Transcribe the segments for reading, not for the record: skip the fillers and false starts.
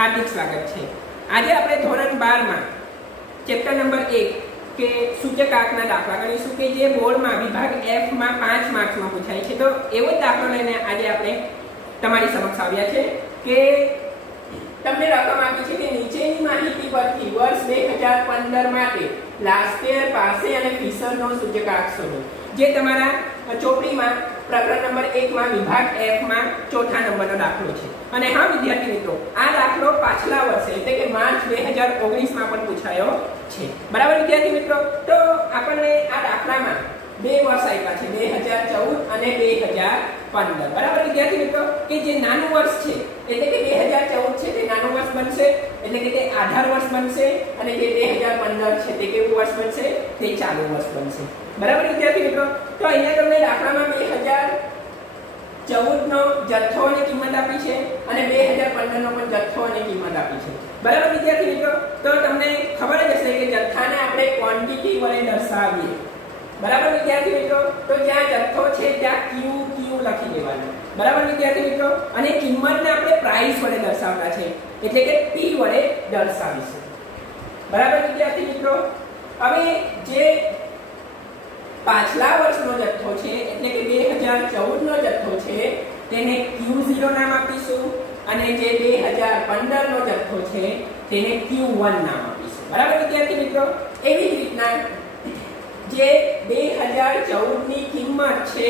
હાર્દિક સ્વાગત છે। આજે આપણે ધોરણ 12 માં ચેપ્ટર નંબર 1 કે સૂચકાંકના દાખલા ગણીશું કે જે બોર્ડમાં વિભાગ F માં 5 માર્ક્સમાં પૂછાય છે। તો એવો જ દાખલો લઈને આજે આપણે તમારી સમક્ષ આવ્યા છે કે તમને રકમ આપી છે કે નીચેની માહિતી પરથી વર્ષ 2015 માટે લાસ્પેર, પાસે અને ફિશરનો સૂચકાંક શોધો। જે તમારા ચોપડીમાં પ્રકરણ નંબર 1 માં વિભાગ F માં ચોથા નંબરનો દાખલો છે। અને હા વિદ્યાર્થી મિત્રો, આ દાખલો પાછલા વર્ષે એટલે કે માર્ચ 2019 માં પણ પૂછાયો છે। બરાબર વિદ્યાર્થી મિત્રો, તો આપણને આ દાખલામાં બે વર્ષ આપ્યા છે, 2014 અને 2015। બરાબર વિદ્યાર્થી મિત્રો, કે જે નાનું વર્ષ છે એટલે કે 2014 છે તે નાનું વર્ષ બનશે, એટલે કે તે આધાર વર્ષ બનશે, અને જે 2015 છે તે કેવું વર્ષ બનશે? તે ચાલુ વર્ષ બનશે। બરાબર વિદ્યાર્થી મિત્રો, તો અહીંયા તમને દાખલામાં 2014 નો જથ્થો અને કિંમત આપી છે અને 2015 નો પણ જથ્થો અને કિંમત આપી છે। બરાબર વિદ્યાર્થી મિત્રો, તો તમને ખબર જ હશે કે જથ્થાને આપણે ક્વોન્ટિટી વડે દર્શાવીએ। બરાબર વિદ્યાર્થી મિત્રો, તો જ્યાં જથ્થો છે ત્યાં Q લખી દેવાનું। બરાબર વિદ્યાર્થી મિત્રો, અને કિંમતને આપણે પ્રાઇસ વડે દર્શાવતા છે એટલે કે P વડે દર્શાવીશું। બરાબર વિદ્યાર્થી મિત્રો, હવે જે પાછલા વર્ષનો જથ્થો છે એટલે કે 2014 નો જથ્થો છે તેને Q0 નામ આપીશું, અને જે 2015 નો જથ્થો છે તેને Q1 નામ આપીશું। બરાબર વિદ્યાર્થી મિત્રો, એવી જ રીતના જે 2014 ની કિંમત છે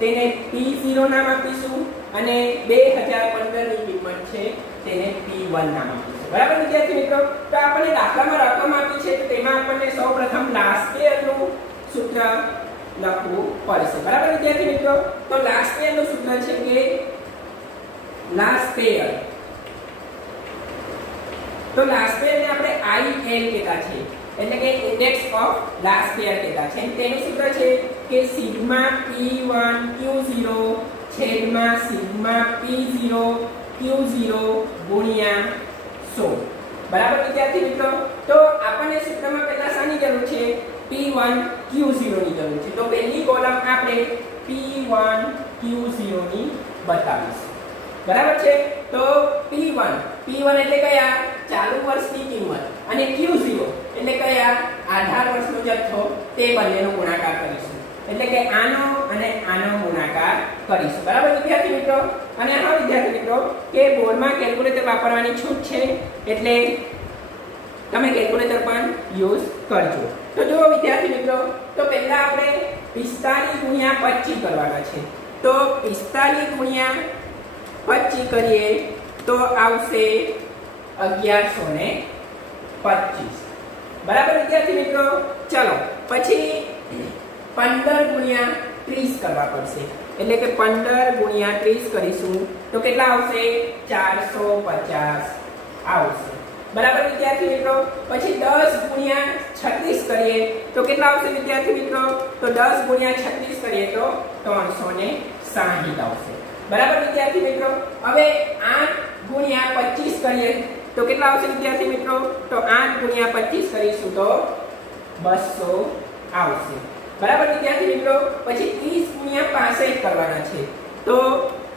તેને P0 નામ આપીશું, અને 2015 ની કિંમત છે તેને P1 નામ આપીશું। બરાબર વિદ્યાર્થી મિત્રો, તો આપણે દાખલામાં રકમ આપી છે તો તેમાં આપણને સૌપ્રથમ લાસ્પેરનું સૂત્ર લખવું પડશે। બરાબર વિદ્યાર્થી મિત્રો, તો લાસ્પેરનું સૂત્ર છે કે લાસ્પેર, તો લાસ્પેરને આપણે IL કહેતા છે એટલે કે ઇન્ડેક્સ ઓફ લાસ્પેર કહેતા છે। તેનું સૂત્ર છે કે સિગ્મા P1 Q0 છેદમાં સિગ્મા P0 Q0 ગુણ્યા 100। બરાબર વિદ્યાર્થી મિત્રો, તો આપણને સૂત્રમાં પહેલા શાની જરૂર છે? P1 Q0 ની જરૂર છે। તો પહેલી કોલમ આપણે P1 Q0 ની બતાવીશું। બરાબર છે, તો P1 એટલે કયા? ચાલુ વર્ષની કિંમત, અને Q0 એટલે કયા? આધાર વર્ષનો જથ્થો। તે બંનેનો ગુણાકાર કરીશું એટલે કે આનો અને આનો ગુણાકાર કરીશું। બરાબર વિદ્યાર્થી મિત્રો, અને હા વિદ્યાર્થી મિત્રો, કે બોર્ડમાં કેલ્ક્યુલેટર વાપરવાની છૂટ છે એટલે તમે કેલ્ક્યુલેટર પણ યુઝ કરજો। તો જો વિદ્યાર્થી મિત્રો, તો પહેલા આપણે 45 ગુણ્યા 25 કરવાના છે। તો 45 ગુણ્યા 25 કરીએ તો આવશે 1125। બરાબર વિદ્યાર્થી મિત્રો, ચલો પછી 15 ગુણ્યા 30 કરવા પડશે એટલે કે 15 ગુણ્યા 30 કરીશું તો કેટલા આવશે? 450 આવશે। બરાબર વિદ્યાર્થી મિત્રો, પછી 10 ગુણ્યા 36 કરીએ તો કેટલા આવશે વિદ્યાર્થી મિત્રો? તો 10 ગુણ્યા 36 કરીએ તો 360 આવશે। બરાબર વિદ્યાર્થી મિત્રો, હવે 8 ગુણ્યા 25 કરીએ તો કેટલા આવશે વિદ્યાર્થી મિત્રો? તો 8 ગુણ્યા 25 કરીશું તો 200 આવશે। બરાબર વિદ્યાર્થી મિત્રો, પછી 30 ગુણ્યા 65 કરવાના છે તો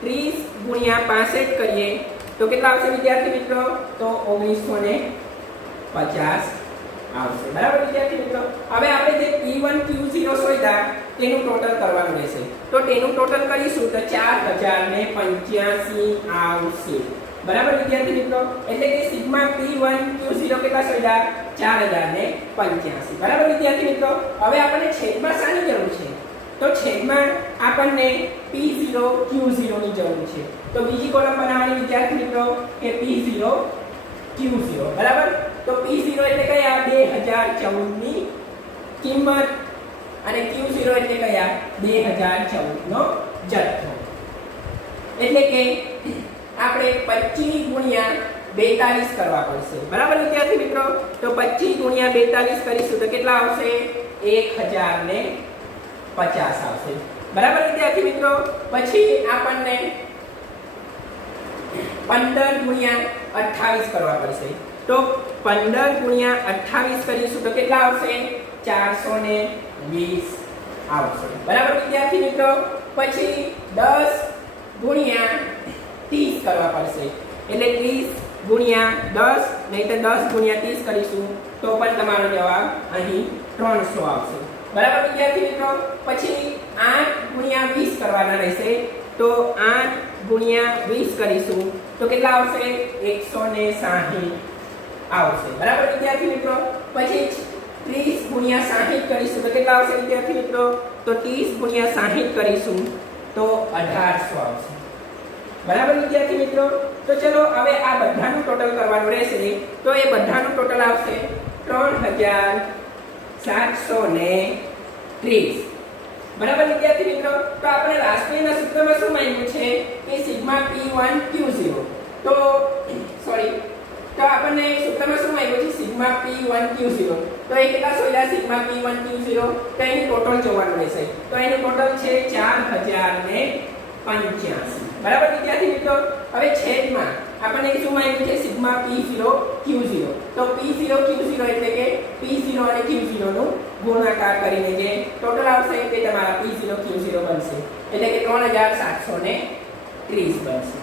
30 ગુણ્યા 65 કરીએ તો કેટલા આવશે વિદ્યાર્થી મિત્રો? તો 1950 આવશે। બરાબર વિદ્યાર્થી મિત્રો, હવે આપણે જે P1 Q0 શોધ્યા તેનું ટોટલ કરવાનું રહેશે। તો તેનું ટોટલ કરીશું તો 4085 આવશે। બરાબર વિદ્યાર્થી મિત્રો, એટલે કે સિગ્મા P1 Q0 કેટલા શોધ્યા? 4085। બરાબર વિદ્યાર્થી મિત્રો, હવે આપણને છેદમાં શાની જરૂર છે? તો છેદમાં આપણને P0 Q0 ની જરૂર છે। તો બીજી કોલમ બનાવવાની વિદ્યાર્થી મિત્રો કે P0 Q0। બરાબર, તો P0 એટલે કયા? 2014 ની કિંમત, અને Q0 એટલે કયા? 2014 નો જથ્થો। એટલે કે આપણે 25 ગુણ્યા 42 કરવા પડશે। બરાબર વિદ્યાર્થી મિત્રો, તો 25 ગુણ્યા 42 કરીશું તો કેટલા આવશે? 1050 આવશે। બરાબર વિદ્યાર્થી મિત્રો, પછી આપણને 15 ગુણ્યા 28 કરવા પડશે। તો 15 ગુણ્યા 28 કરીશું તો કેટલા આવશે? 420 આવશે। બરાબર વિદ્યાર્થી મિત્રો, પછી 10 ગુણ્યા 30 કરવા પડશે એટલે 30 ગુણ્યા 10 નહીં તો 10 ગુણ્યા 30 કરીશું તો પણ તમારો જવાબ અહીં 300 આવશે બરાબર વિદ્યાર્થી મિત્રો પછી 8 ગુણ્યા 20 કરવાના રહેશે તો 8 ગુણ્યા 20 કરીશું તો કેટલા આવશે 160 આવશે બરાબર વિદ્યાર્થી મિત્રો પછી 30 ગુણ્યા 60 કરીશું તો કેટલા આવશે વિદ્યાર્થી મિત્રો તો 30 ગુણ્યા 60 કરીશું તો 1800 આવશે બરાબર વિદ્યાર્થી મિત્રો તો ચલો હવે આ બધાનું ટોટલ કરવાનું રહેશે તો એ બધાનું ટોટલ આવશે 3730 બરાબર વિદ્યાર્થી મિત્રો તો આપણે રાષ્ટ્રીયના સૂત્રમાં શું માંગ્યું છે કે સિગ્મા P1 Q0 તો આપણને સૂત્રમાં શું માંગ્યું છે સિગ્મા P1 Q0 તો એ કેટલા શોધ્યા સિગ્મા P1 Q0 તો એનું ટોટલ જોવાનું રહેશે તો એનું ટોટલ છે 4085 બરાબર વિદ્યાર્થી મિત્રો હવે છેદમાં આપણને શું માંગ્યું છે સિગ્મા P0 Q0 તો P0 Q0 એટલે કે P0 અને Q0 નું ગુણાકાર કરીને જે ટોટલ આવશે તે તમારા P0 Q0 બનશે એટલે કે 3730 બનશે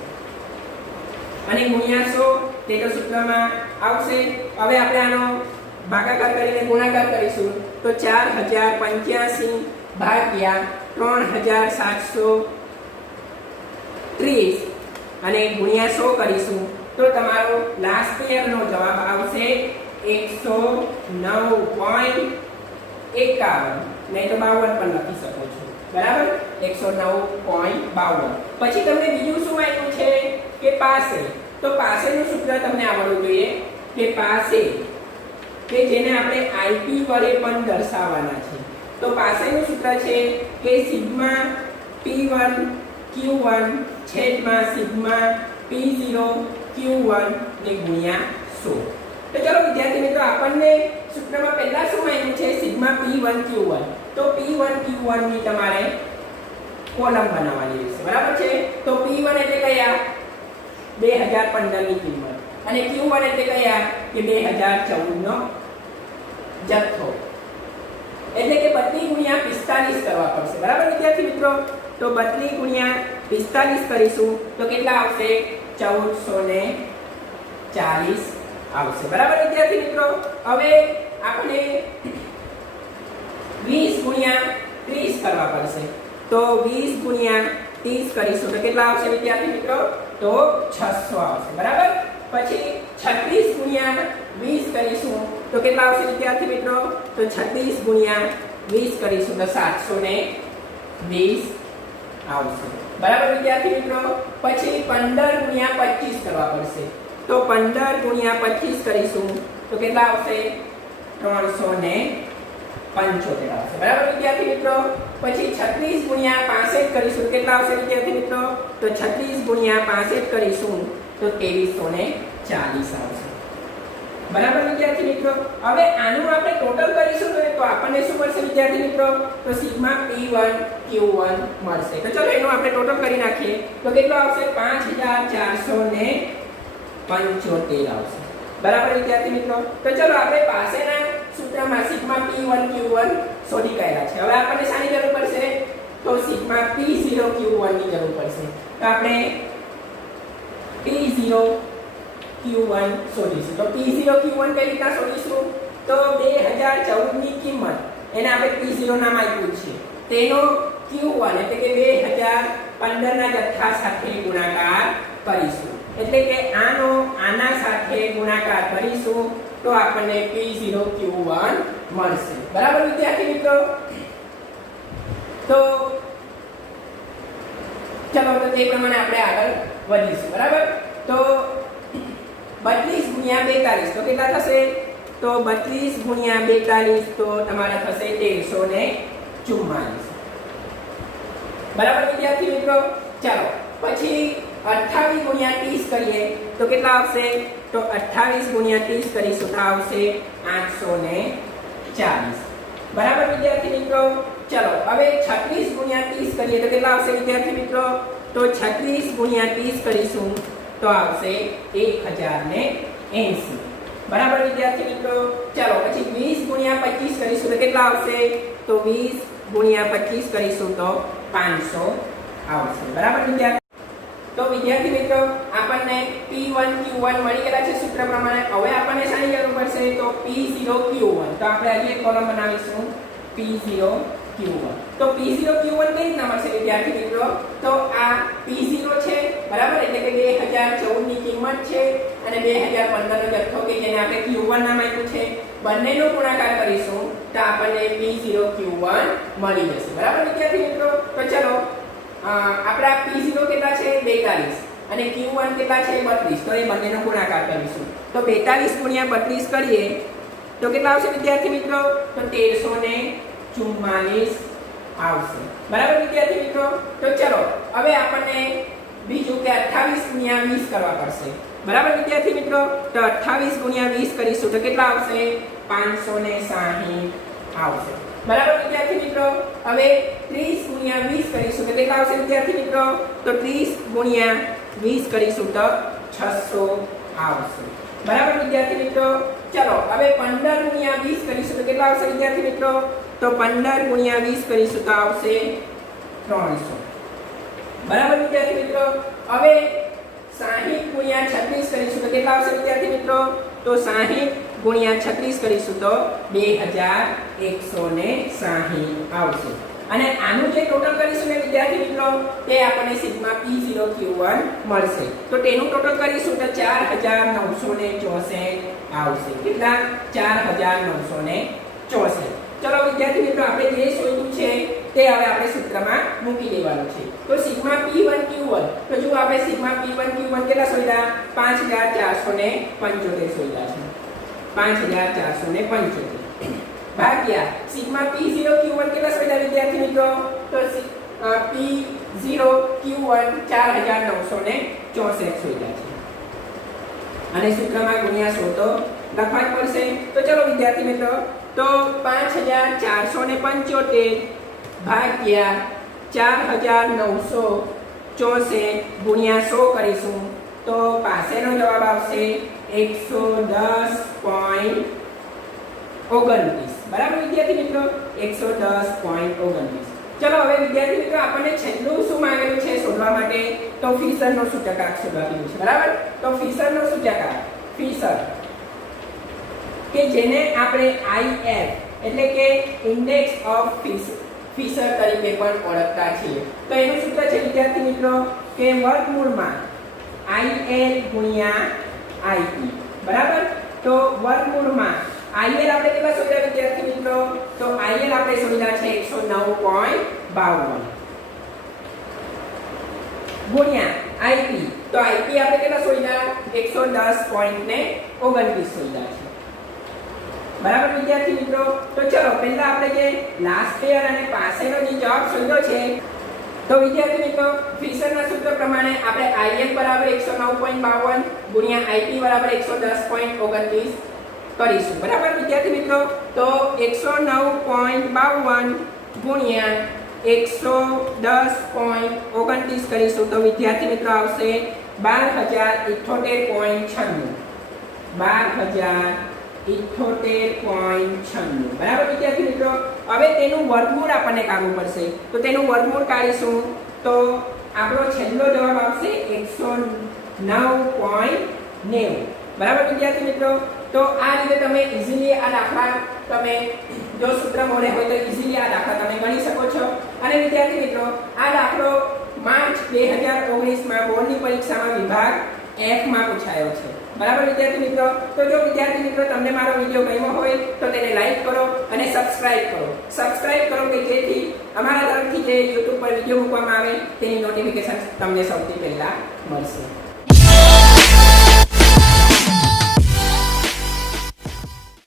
અને ગુણ્યા 100 તે તો સૂત્રમાં આવશે હવે આપણે આનો ભાગાકાર કરીને ગુણાકાર કરીશું તો 4085 ભાગ્યા 3730 અને ગુણ્યા 100 કરીશું તો તમારો લાસ્ટ યર નો જવાબ આવશે 109.51 નહીં તો 52 પણ લખી શકો છો બરાબર 109.52 પછી તમને બીજું શું આવ્યું છે કે પાસે તો પાસેનું સૂત્ર તમને આવડવું જોઈએ કે પાસે કે જેને આપણે IP વડે પણ દર્શાવવાના છે તો પાસેનું સૂત્ર છે કે સિગ્મા P1 Q1 છેદમાં સિગ્મા P0 Q1 ને ગુણ્યા 100 તો ચલો વિદ્યાર્થી મિત્રો આપણને સૂત્રમાં પહેલા શું માંગ્યું છે સિગ્મા P1 Q1 તો P1 Q1 ની તમારે કોલમ બનાવવાની રહેશે બરાબર છે તો P1 એટલે કયા 2015 ની કિંમત અને Q1 એટલે કયા કે 2014 નો જથ્થો એટલે કે 32 ગુણ્યા 45 કરવા પડશે બરાબર વિદ્યાર્થી મિત્રો તો 32 ગુણ્યા 45 કરીશું તો કેટલા આવશે 1440 આવશે બરાબર વિદ્યાર્થી મિત્રો હવે આપણે 20 ગુણ્યા 30 કરવા પડશે તો 20 ગુણ્યા 30 કરીશું તો કેટલા આવશે વિદ્યાર્થી મિત્રો તો 600 આવશે બરાબર પછી 36 ગુણ્યા 20 કરીશું તો કેટલા આવશે વિદ્યાર્થી મિત્રો તો 36 ગુણ્યા 20 કરીશું તો 720 આવશે બરાબર વિદ્યાર્થી મિત્રો પછી 15 ગુણ્યા 25 કરવા પડશે તો 15 ગુણ્યા 25 કરીશું તો કેટલા આવશે 375 આવશે બરાબર વિદ્યાર્થી મિત્રો પછી 36 ગુણ્યા 65 કરીશું તો કેટલા આવશે વિદ્યાર્થી મિત્રો તો 36 ગુણ્યા 65 કરીશું તો 2340 આવશે બરાબર વિદ્યાર્થી મિત્રો હવે આનું આપણે ટોટલ કરીશું તો આપણને શું મળશે વિદ્યાર્થી મિત્રો તો સિગ્મા P1 Q1 મળશે તો ચલો એનું આપણે ટોટલ કરી નાખીએ તો કેટલો આવશે 5475 આવશે બરાબર વિદ્યાર્થી મિત્રો તો ચલો આપણે પાસેના સૂત્રમાં સિગ્મા P1 Q1 શોધી કાઢ્યા છે હવે આપણને શાની જરૂર પડશે તો સિગ્મા P0 Q1 ની જરૂર પડશે તો આપણે P0 Q1 શોધીશું તો P0 Q1 કઈ રીતના શોધીશું તો 2014 ની કિંમત એને આપણે P0 નામ આપ્યું છે તેનો Q1 એટલે કે 2015 ના જથ્થા સાથે ગુણાકાર કરીશું એટલે કે આના સાથે ગુણાકાર કરીશું તો આપણને P0 Q1 મળશે બરાબર વિદ્યાર્થી મિત્રો તો ચલો તો તે પ્રમાણે આપણે આગળ વધીશું બરાબર તો 32 ગુણ્યા 42 તો કેટલા થશે તો 32 ગુણ્યા 42 તો તમારે થશે 1344 બરાબર વિદ્યાર્થી મિત્રો ચાલો પછી 28 ગુણ્યા 30 કરીએ તો કેટલા આવશે તો 28 ગુણ્યા 30 કરીશું તો આવશે 840 બરાબર વિદ્યાર્થી મિત્રો ચલો હવે 36 ગુણ્યા 30 કરીએ તો કેટલા આવશે વિદ્યાર્થી મિત્રો તો 36 ગુણ્યા 30 કરીશું તો આવશે 1080 બરાબર વિદ્યાર્થી મિત્રો ચાલો પછી 20 ગુણ્યા 25 કરીશું તો કેટલા આવશે તો 20 ગુણ્યા 25 કરીશું તો 500 આવશે બરાબર વિદ્યાર્થી તો વિદ્યાર્થી મિત્રો આપણને P1 Q1 મળી ગયા છે સૂત્ર પ્રમાણે. હવે આપણને શાની જરૂર પડશે? તો P0 Q1. તો આપણે હજી એક કોલમ બનાવીશું P0 Q1. તો P0 Q1 કઈ રીતના મળશે વિદ્યાર્થી મિત્રો? તો આ P0 છે બરાબર, એટલે કે 2014 ની કિંમત છે અને 2015 નો જથ્થો કે જેને આપણે Q1 નામ આપ્યું છે, બંનેનો ગુણાકાર કરીશું તો આપણને P0 Q1 મળી જશે. બરાબર વિદ્યાર્થી મિત્રો? તો ચલો આપણા P0 કેટલા છે? 42 અને Q1 કેટલા છે? 32. તો એ બંનેનો ગુણાકાર કરીશું. તો 42 ગુણ્યા 32 કરીએ તો કેટલા આવશે વિદ્યાર્થી મિત્રો? તો 1344 આવશે. બરાબર વિદ્યાર્થી મિત્રો? તો ચલો હવે આપણને બીજું કે 28 ગુણ્યા 20 કરવા પડશે. બરાબર વિદ્યાર્થી મિત્રો? તો 28 ગુણ્યા 20 કરીશું તો કેટલા આવશે? 560 આવશે. બરાબર વિદ્યાર્થી મિત્રો? હવે 30 ગુણ્યા 20 કરીશું તો કેટલા આવશે વિદ્યાર્થી મિત્રો? તો 30 ગુણ્યા 20 કરીશું તો 600 આવશે. બરાબર વિદ્યાર્થી મિત્રો? ચલો હવે 15 ગુણ્યા 20 કરીશું તો કેટલા આવશે વિદ્યાર્થી મિત્રો? તો 15 ગુણ્યા 20 કરીશું તો આવશે 300. બરાબર વિદ્યાર્થી મિત્રો? હવે 60 ગુણ્યા 36 કરીશું તો કેટલા આવશે વિદ્યાર્થી મિત્રો? તો 60 ગુણ્યા 36 કરીશું તો 2160 આવશે. અને આનું જે ટોટલ કરીશું ને વિદ્યાર્થી મિત્રો, તે આપણને સિગ્મા P0 Q1 મળશે. તો તેનું ટોટલ કરીશું તો 4964 આવશે. કેટલા? 4964. ચલો વિદ્યાર્થી મિત્રો, આપણે જે શોધ્યું છે તે હવે આપણે સૂત્રમાં મૂકી દેવાનું છે. તો સિગ્મા P1 Q1, તો જો આપણે સિગ્મા P1 Q1 કેટલા શોધ્યા? 5475 શોધ્યા છે. 5475 ભાગ્યા સિગ્મા P0 Q1 કેટલા શોધ્યા વિદ્યાર્થી મિત્રો? તો P0 Q1 4964 શોધ્યા છે. અને સૂત્રમાં ગુણ્યા 100 તો લખવા જ પડશે. તો ચલો વિદ્યાર્થી મિત્રો, તો 5475 ભાગ્યા 4964 ગુણ્યા 100 કરીશું તો પાસેનો જવાબ આવશે 110.29. બરાબર વિદ્યાર્થી મિત્રો? 110.29. ચલો હવે વિદ્યાર્થી મિત્રો, આપણને છેલ્લું શું માંગેલું છે શોધવા માટે? તો ફિશરનો સૂચકાંક શોધવા કીધું છે. બરાબર? તો ફિશરનો સૂચકાંક, ફિશર કે જેને આપણે IF એટલે કે ઇન્ડેક્સ ઓફ ફિશર તરીકે પણ ઓળખતા છીએ. તો એનું સૂત્ર છે વિદ્યાર્થી મિત્રો કે વર્ગમૂળમાં IL ગુણ્યા IP. બરાબર? તો વર્ગમૂળમાં IL આપણે કેટલા શોધ્યા વિદ્યાર્થી મિત્રો? તો IL આપણે શોધ્યા છે 109.52 ગુણ્યા IP. તો IP આપણે કેટલા શોધ્યા? 110.29 શોધ્યા છે. બરાબર વિદ્યાર્થી મિત્રો? તો ચલો પહેલા આપણે જે લાસ્ટ યર અને પાસેનો જે જવાબ શોધ્યો છે, તો વિદ્યાર્થી મિત્રો ફિશરના સૂત્ર પ્રમાણે આપણે IL બરાબર 109.52 ગુણ્યા IP બરાબર 110.29 કરીશું. બરાબર વિદ્યાર્થી મિત્રો? તો 109.52 ગુણ્યા 110.29 કરીશું તો વિદ્યાર્થી મિત્રો આવશે 12078.96. 12078.96. બરાબર વિદ્યાર્થી મિત્રો? હવે તેનું વર્ગમૂળ આપણને કાઢવું પડશે. તો તેનું વર્ગમૂળ કાઢીશું તો આપણો છેલ્લો જવાબ આવશે 109.90. બરાબર વિદ્યાર્થી મિત્રો? તો આ રીતે તમે ઈઝીલી આ દાખલા તમે જો સૂત્ર મળે હોય તો ઈઝીલી આ દાખલા તમે ગણી શકો છો. અને વિદ્યાર્થી મિત્રો, આ દાખલો માર્ચ 2019 માં બોર્ડની પરીક્ષામાં વિભાગ F માં પૂછાયો છે. બરાબર વિદ્યાર્થી મિત્રો? તો જો વિદ્યાર્થી મિત્રો તમને મારો વિડિયો ગમ્યો હોય તો તેને લાઈક કરો અને સબસ્ક્રાઇબ કરો. સબસ્ક્રાઇબ કરો કે જેથી અમારા તરફથી જે YouTube પર વિડિયો મૂકવામાં આવે તેની નોટિફિકેશન તમને સૌથી પહેલા મળશે.